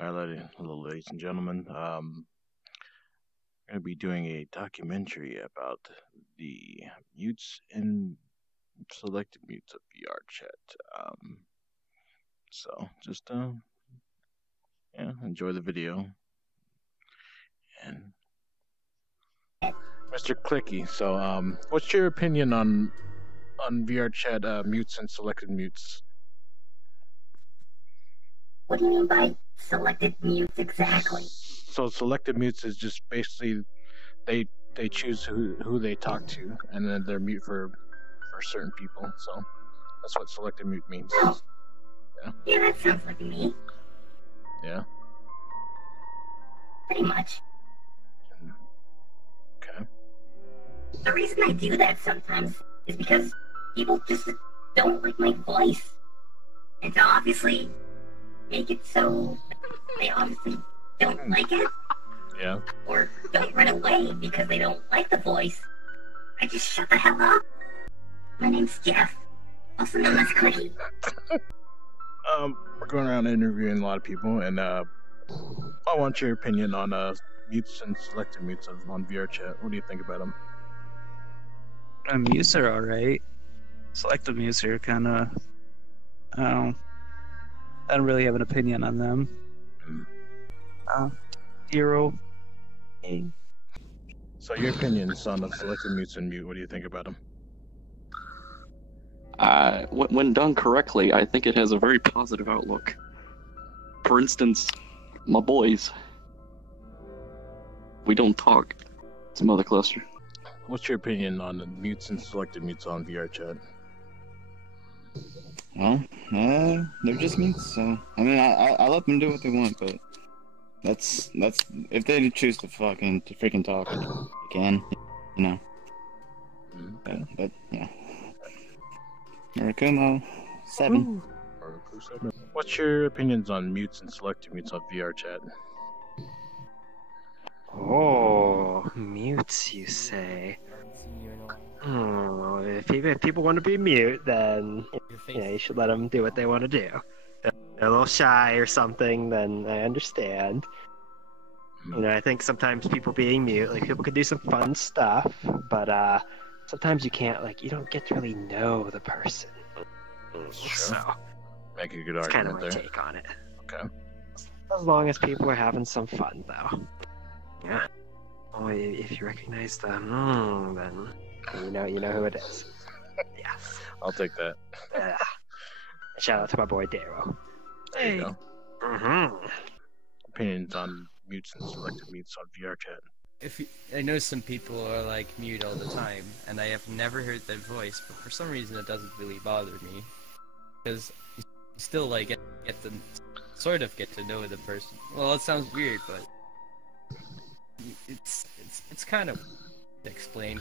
All right, hello, ladies and gentlemen. I'm going to be doing a documentary about the mutes and selected mutes of VRChat. So just yeah, enjoy the video. And Mr. Clicky, what's your opinion on VRChat mutes and selected mutes? What do you mean by selected mutes exactly? So selected mutes is just basically they they choose who they talk to, and then they're mute for certain people. So that's what selected mute means. Oh, Yeah. yeah, that sounds like me. Yeah. Pretty much. Okay. The reason I do that sometimes is because people just don't like my voice. And to obviously make it so they obviously don't like it, Yeah. or don't run away because they don't like the voice, I just shut the hell up. My name's Jeff, also known as Cookie. We're going around interviewing a lot of people, and I want your opinion on mutes and selected mutes on VRChat. What do you think about them? Mutes are alright. Selective mutes are kind of. I don't really have an opinion on them. Hero. So your opinions on the selected mutes and mute? What do you think about them? When done correctly, I think it has a very positive outlook. For instance, my boys, we don't talk. It's a mother cluster. What's your opinion on the mutes and selected mutes on VRChat? Well, they're just mutes, so I mean, I let them do what they want, but that's if they choose to freaking talk, they can, you know. But yeah. Rakumo, 7. What's your opinions on mutes and selected mutes on VRChat? Oh, mutes, you say? If people want to be mute, then you should let them do what they want to do. If they're a little shy or something, then I understand. I think sometimes people being mute, like people could do some fun stuff, but sometimes you can't, you don't get to really know the person. So Make a good that's kind of argument my there. take on it. Okay. As long as people are having some fun, though. Yeah. Oh, if you recognize them, then you know who it is. Yes. I'll take that. Shout out to my boy Daro. There you go. Mm-hmm. Opinions on mutes and selected mutes on VRChat. I know some people are like mute all the time, and I have never heard their voice, but for some reason it doesn't really bother me, because you still like get to sort of get to know the person. Well, it sounds weird, but it's kind of to explain,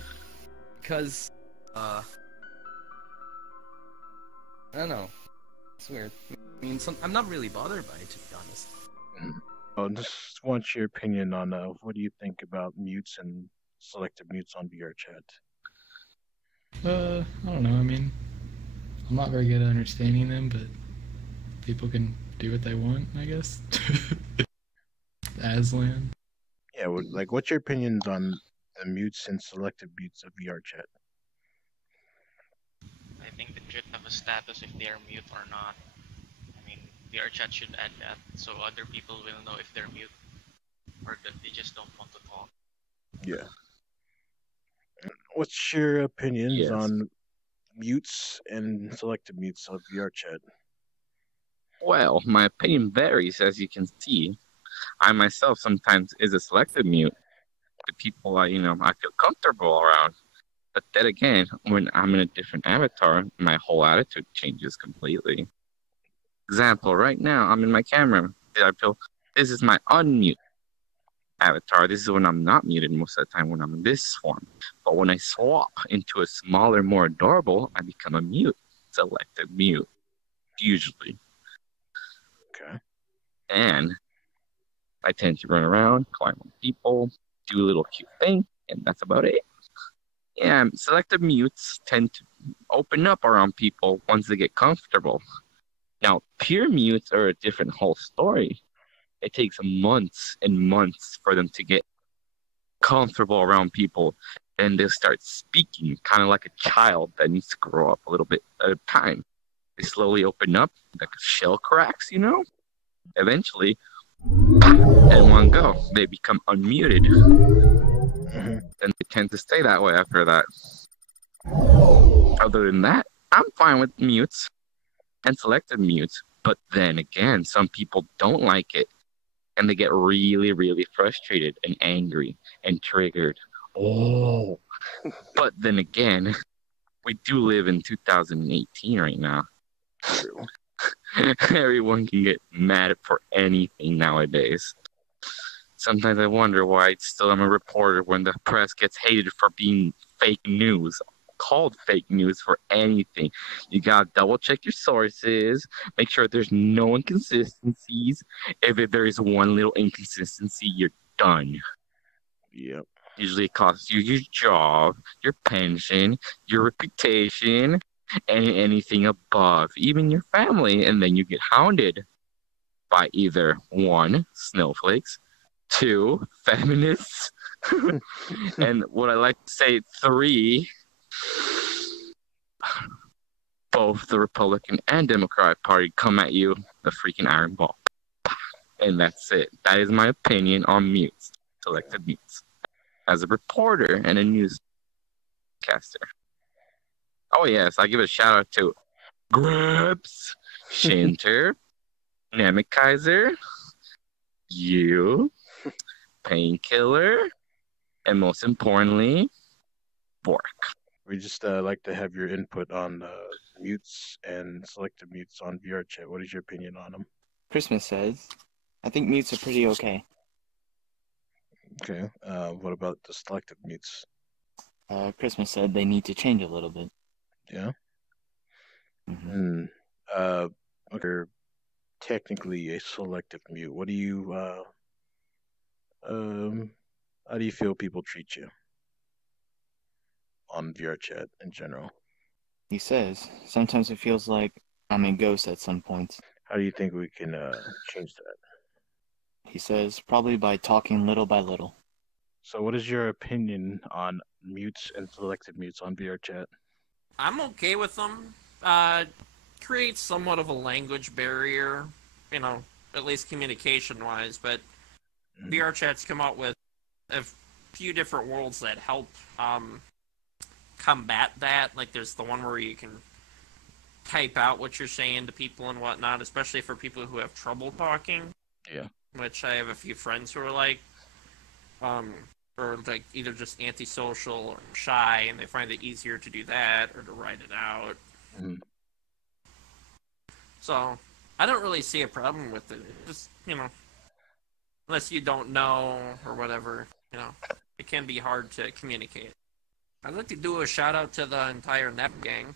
because I don't know, it's weird. I mean, I'm not really bothered by it, to be honest. I just want your opinion on what do you think about mutes and selected mutes on VRChat? I don't know. I mean, I'm not very good at understanding them, but people can do what they want, I guess. Aslan. Yeah, what's your opinions on the mutes and selected mutes of VRChat? I think they should have a status if they are mute or not. I mean, VRChat should add that so other people will know if they're mute or that they just don't want to talk. Yeah. What's your opinions on mutes and selected mutes of VRChat? Well, my opinion varies, as you can see. I myself sometimes is a selective mute. The people I feel comfortable around. But then again, when I'm in a different avatar, my whole attitude changes completely. Example, right now, I'm in my camera. I feel this is my unmute avatar. This is when I'm not muted most of the time when I'm in this form. But when I swap into a smaller, more adorable, I become a mute. Selective mute. Usually. Okay. And I tend to run around, climb on people, do a little cute thing, and that's about it. Yeah, selective mutes tend to open up around people once they get comfortable. Now, pure mutes are a different whole story. It takes months and months for them to get comfortable around people, and they start speaking kind of like a child that needs to grow up a little bit at a time. They slowly open up, like shell cracks, you know? Eventually, in one go, they become unmuted. Mhm. And they tend to stay that way after that. Other than that, I'm fine with mutes and selective mutes. But then again, some people don't like it. And they get really, really frustrated and angry and triggered. Oh. But then again, we do live in 2018 right now. True. Everyone can get mad for anything nowadays. Sometimes I wonder why still I'm a reporter when the press gets hated for being fake news, called fake news for anything. You gotta double check your sources, make sure there's no inconsistencies. If there is one little inconsistency, you're done. Yep. Usually it costs you your job, your pension, your reputation, and anything above, even your family, and then you get hounded by either 1, snowflakes, 2, feminists, and what I like to say, 3, both the Republican and Democratic Party come at you the freaking iron ball. And that's it. That is my opinion on mutes, selected mutes, as a reporter and a newscaster. Oh yes, I give a shout out to Grips, Shinter, Nemekaiser, you, Painkiller, and most importantly, Bork. We just like to have your input on mutes and selective mutes on VRChat. What is your opinion on them? Christmas says, I think mutes are pretty okay. Okay. What about the selective mutes? Christmas said they need to change a little bit. Yeah. Mm-hmm. Okay. Technically a selective mute. What do you how do you feel people treat you on VRChat in general? He says, sometimes it feels like I'm a ghost at some points. How do you think we can change that? He says, probably by talking little by little. So what is your opinion on mutes and selective mutes on VRChat? I'm okay with them. Creates somewhat of a language barrier, you know, at least communication-wise, but VRChat's come out with a few different worlds that help combat that. Like, there's the one where you can type out what you're saying to people and whatnot, especially for people who have trouble talking. Yeah. Which I have a few friends who are like, or like either just antisocial or shy, and they find it easier to do that or to write it out. Mm-hmm. So I don't really see a problem with it. Just, you know, unless you don't know or whatever, you know, it can be hard to communicate. I'd like to do a shout out to the entire NEP gang.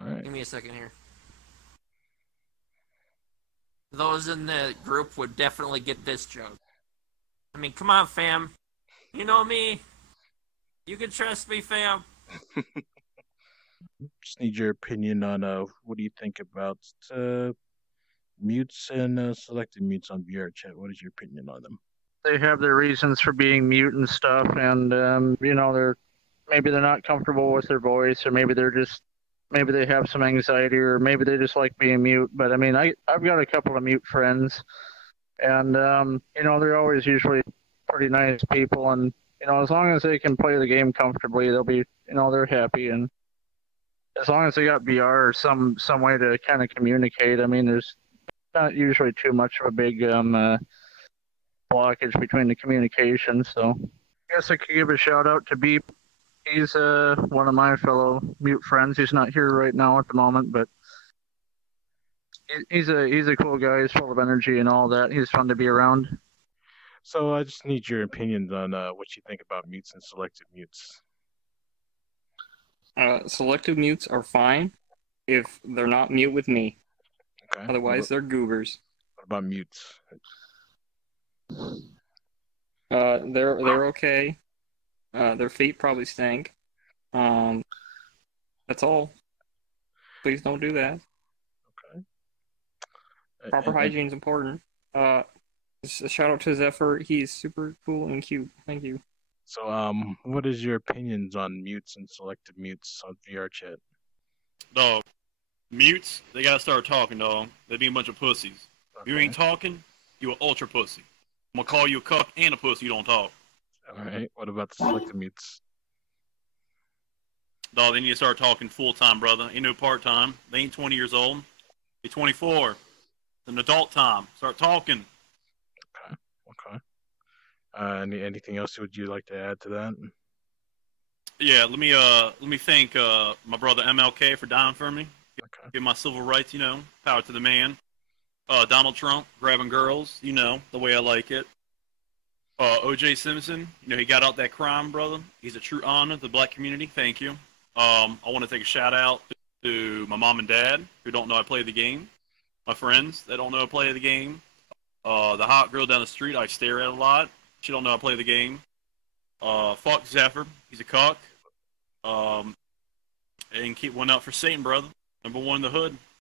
All right. Give me a second here. Those in the group would definitely get this joke. I mean, come on, fam. You know me. You can trust me, fam. Just need your opinion on what do you think about mutes and selected mutes on VRChat? What is your opinion on them? They have their reasons for being mute and stuff, and you know, maybe they're not comfortable with their voice, or maybe they have some anxiety, or maybe they just like being mute. But I mean, I've got a couple of mute friends, and you know, they're always usually pretty nice people, and you know, as long as they can play the game comfortably, they'll be, you know, they're happy, and as long as they got VR or some way to kind of communicate, I mean, there's not usually too much of a big blockage between the communication. So I guess I could give a shout out to Beep. He's one of my fellow mute friends. He's not here right now at the moment, but he's a cool guy. He's full of energy and all that. He's fun to be around. So I just need your opinions on what you think about mutes and selective mutes. Selective mutes are fine if they're not mute with me. Okay. Otherwise, they're goobers. What about mutes? They're okay. Their feet probably stink. That's all. Please don't do that. Okay. Proper hygiene's important. Just a shout out to his effort. He's super cool and cute. Thank you. So, what is your opinions on mutes and selective mutes on VRChat? Dog, mutes, they gotta start talking, dog. They be a bunch of pussies. If you ain't talking, you an ultra pussy. I'm gonna call you a cuck and a pussy, you don't talk. Alright, what about the selective mutes? Dog, they need to start talking full-time, brother. Ain't no part-time. They ain't 20 years old. They're 24. It's an adult time. Start talking. Okay. Anything else would you like to add to that? Yeah, let me thank my brother MLK for dying for me. Okay. Give my civil rights, power to the man. Donald Trump grabbing girls, the way I like it. O.J. Simpson, he got out that crime, brother. He's a true honor to the black community. Thank you. I want to take a shout out to my mom and dad who don't know I play the game. My friends that don't know I play the game. The hot girl down the street I stare at a lot. She don't know I play the game. Fuck Zephyr. He's a cuck. And keep one out for Satan, brother. Number one in the hood.